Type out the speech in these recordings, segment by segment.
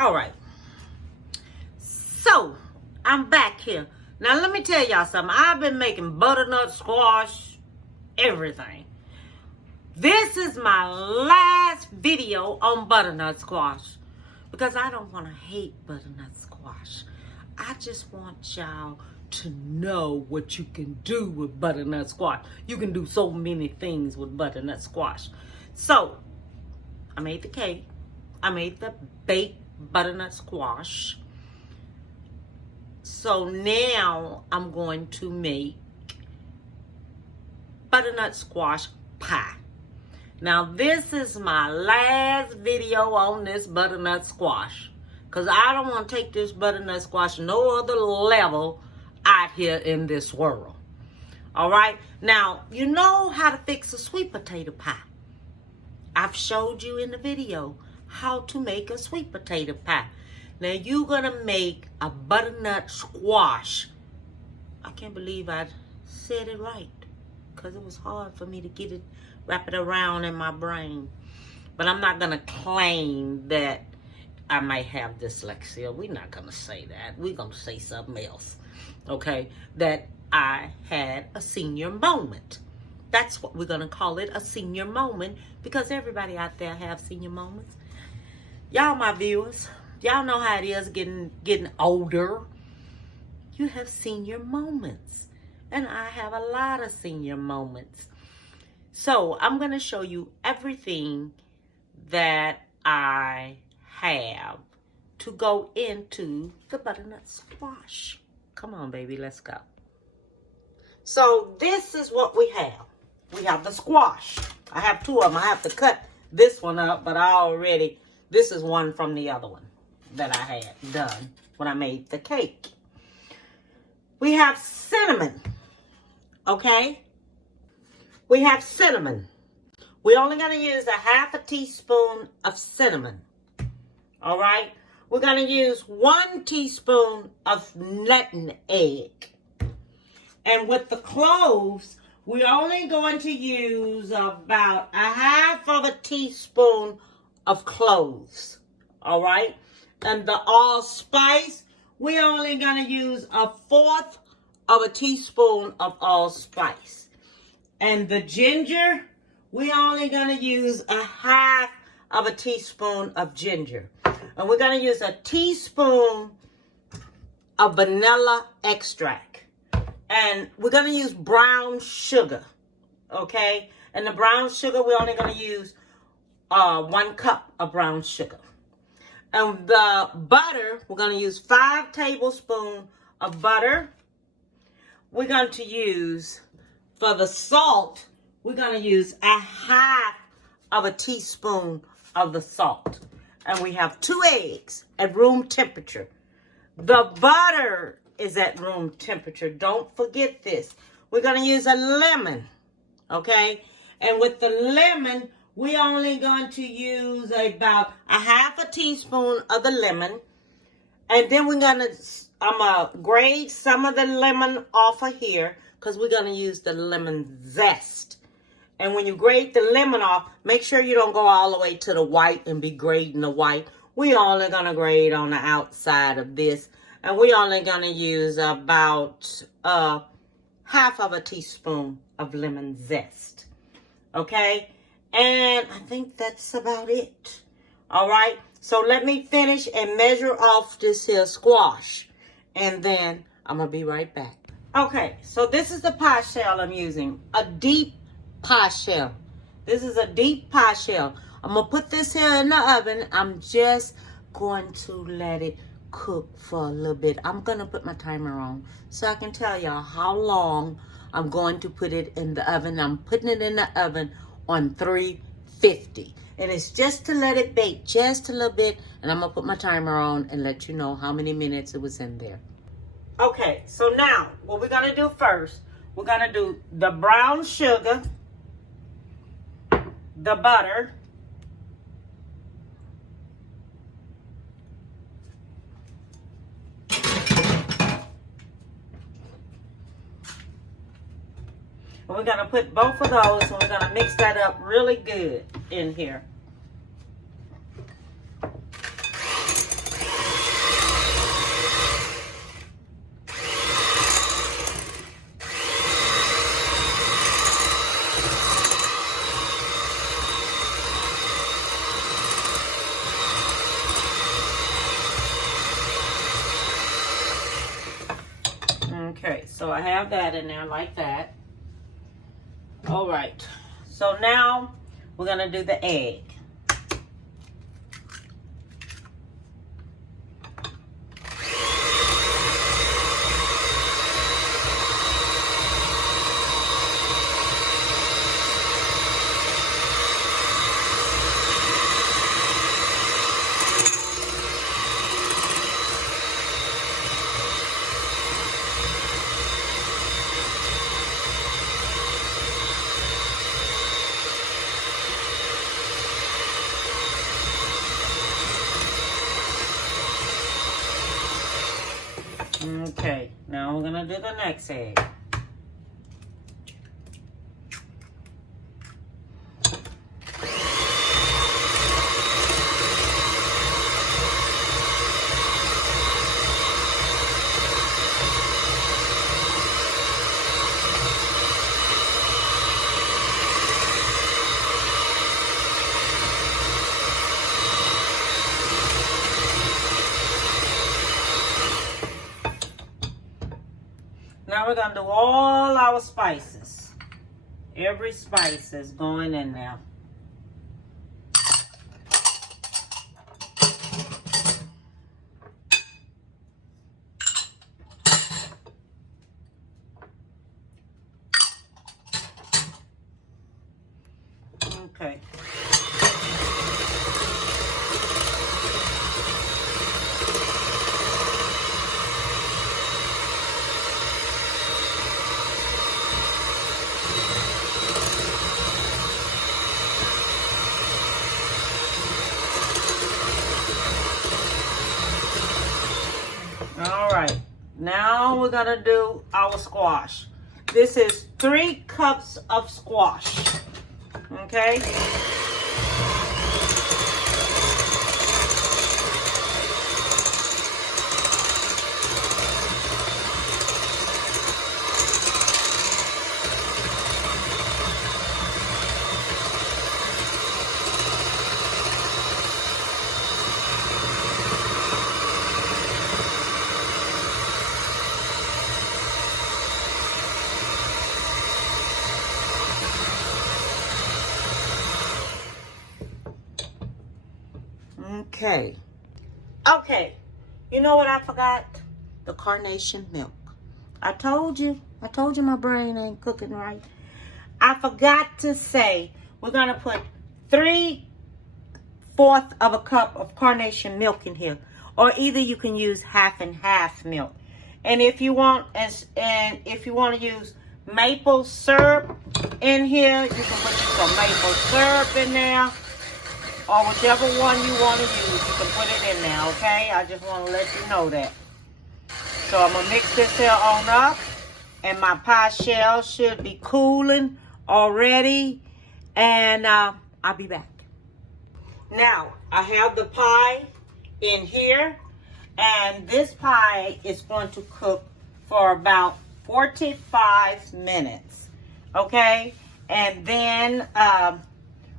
All right. So, I'm back here. Now, let me tell y'all something. I've been making butternut squash, everything. This is my last video on butternut squash because I don't want to hate butternut squash. I just want y'all to know what you can do with butternut squash. You can do so many things with butternut squash. So, I made the cake. I made the baked butternut squash. So now I'm going to make butternut squash pie. Now this is my last video on this butternut squash, because I don't want to take this butternut squash no other level out here in this world. Alright, now you know how to fix a sweet potato pie. I've showed you in the video how to make a sweet potato pie. Now you're going to make a butternut squash. I can't believe I said it right, because it was hard for me to wrap it around in my brain. But I'm not going to claim that I might have dyslexia. We're not going to say that. We're going to say something else. Okay? That I had a senior moment. That's what we're going to call it, a senior moment, because everybody out there have senior moments. Y'all my viewers, y'all know how it is getting older. You have senior moments. And I have a lot of senior moments. So I'm going to show you everything that I have to go into the butternut squash. Come on, baby, let's go. So this is what we have. We have the squash. I have two of them. I have to cut this one up, but this is one from the other one that I had done when I made the cake. We have cinnamon. Okay? We have cinnamon. We're only going to use a half a teaspoon of cinnamon. All right? We're going to use 1 teaspoon of nutmeg. And with the cloves, we're only going to use about a half of a teaspoon of cloves. All right? And the allspice, we're only going to use 1/4 of a teaspoon of allspice. And the ginger, we're only going to use a half of a teaspoon of ginger. And we're going to use a teaspoon of vanilla extract. And we're going to use brown sugar. Okay? And the brown sugar, we're only going to use 1 cup of brown sugar. And the butter, we're going to use 5 tablespoons of butter. We're going to use, for the salt, we're going to use a half of a teaspoon of the salt. And we have 2 eggs at room temperature. The butter is at room temperature. Don't forget this. We're going to use a lemon. Okay? And with the lemon, we're only going to use about a half a teaspoon of the lemon. And then I'm going to grate some of the lemon off of here, because we're going to use the lemon zest. And when you grate the lemon off, make sure you don't go all the way to the white and be grating the white. We're only going to grate on the outside of this. And we're only going to use about half of a teaspoon of lemon zest. Okay? And I think that's about it. All right? So let me finish and measure off this here squash. And then I'm going to be right back. Okay, so this is the pie shell I'm using. A deep pie shell. This is a deep pie shell. I'm going to put this here in the oven. I'm just going to let it cook for a little bit. I'm going to put my timer on so I can tell y'all how long I'm going to put it in the oven. I'm putting it in the oven on 350. And it's just to let it bake just a little bit. And I'm going to put my timer on and let you know how many minutes it was in there. Okay, so now what we're going to do first, we're going to do the brown sugar, the butter, and we're going to put both of those and we're going to mix that up really good in here. So I have that in there like that. All right. So now we're going to do the egg. Okay, now we're gonna do the next egg. Now we're gonna do all our spices. Every spice is going in there. Okay. All right, now we're gonna do our squash. This is 3 cups of squash, okay? Okay. Okay. You know what I forgot? The carnation milk. I told you my brain ain't cooking right. I forgot to say we're going to put 3/4 of a cup of carnation milk in here. Or either you can use half and half milk. And if you want to use maple syrup in here, you can put some maple syrup in there. Or whichever one you want to use, you can put it in there, okay? I just want to let you know that. So I'm going to mix this here on up. And my pie shell should be cooling already. And I'll be back. Now, I have the pie in here. And this pie is going to cook for about 45 minutes, okay? And then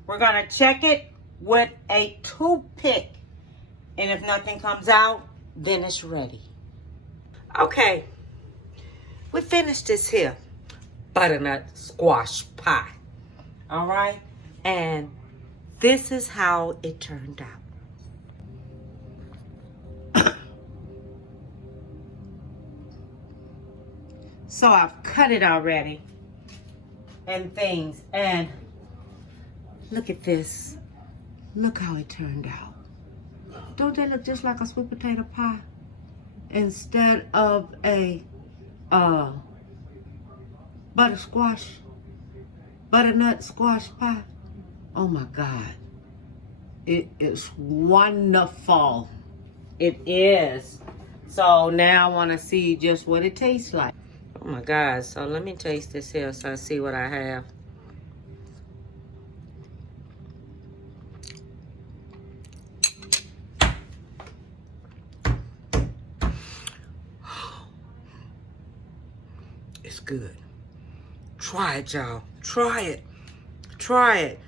we're going to check it with a toothpick, and if nothing comes out, then it's ready. Okay, we finished this here butternut squash pie. All right, and this is how it turned out. So I've cut it already and things, and look at this. Look how it turned out. Don't that look just like a sweet potato pie? Instead of a butternut squash pie. Oh my God. It is wonderful. It is. So now I want to see just what it tastes like. Oh my God. So let me taste this here so I see what I have. It's good. Try it, y'all. Try it. Try it.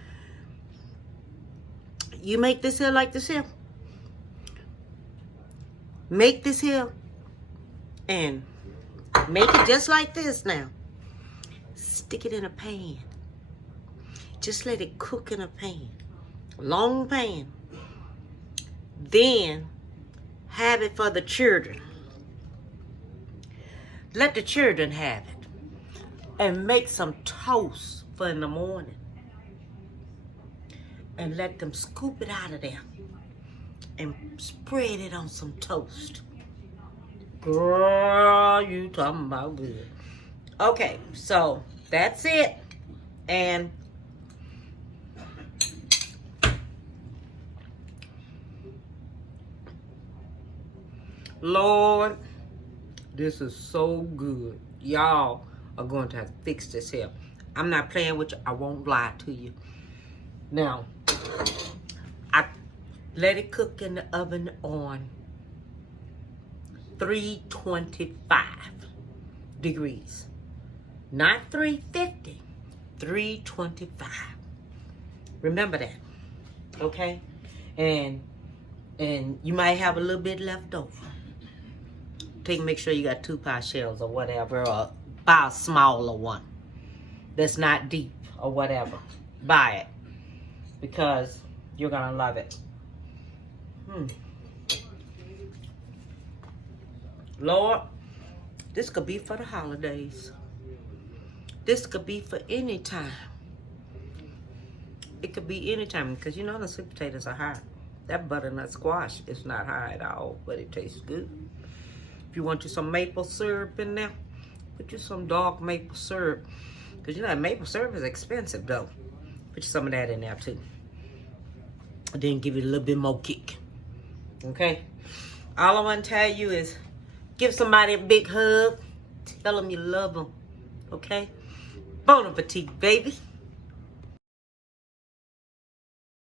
You make this here like this here. Make this here and Make it just like this now. Stick it in a pan. Just let it cook in a pan. Long pan. Then have it for the children. Let the children have it. And make some toast for in the morning. And let them scoop it out of there. And spread it on some toast. Girl, you talking about good. Okay, so that's it. And Lord, this is so good. Y'all are going to have to fix this here. I'm not playing with you. I won't lie to you. Now, I let it cook in the oven on 325 degrees. Not 350, 325. Remember that, okay? And you might have a little bit left over. Make sure you got 2 pie shells or whatever, or buy a smaller one that's not deep or whatever. Buy it because you're gonna love it. Lord, this could be for the holidays. This could be for any time. It could be any time because you know the sweet potatoes are hot. That butternut squash is not high at all, but it tastes good. If you want you some maple syrup in there, put you some dark maple syrup. Because you know maple syrup is expensive though. Put you some of that in there too. And then give it a little bit more kick. Okay? All I want to tell you is give somebody a big hug. Tell them you love them. Okay? Bon appetit, baby.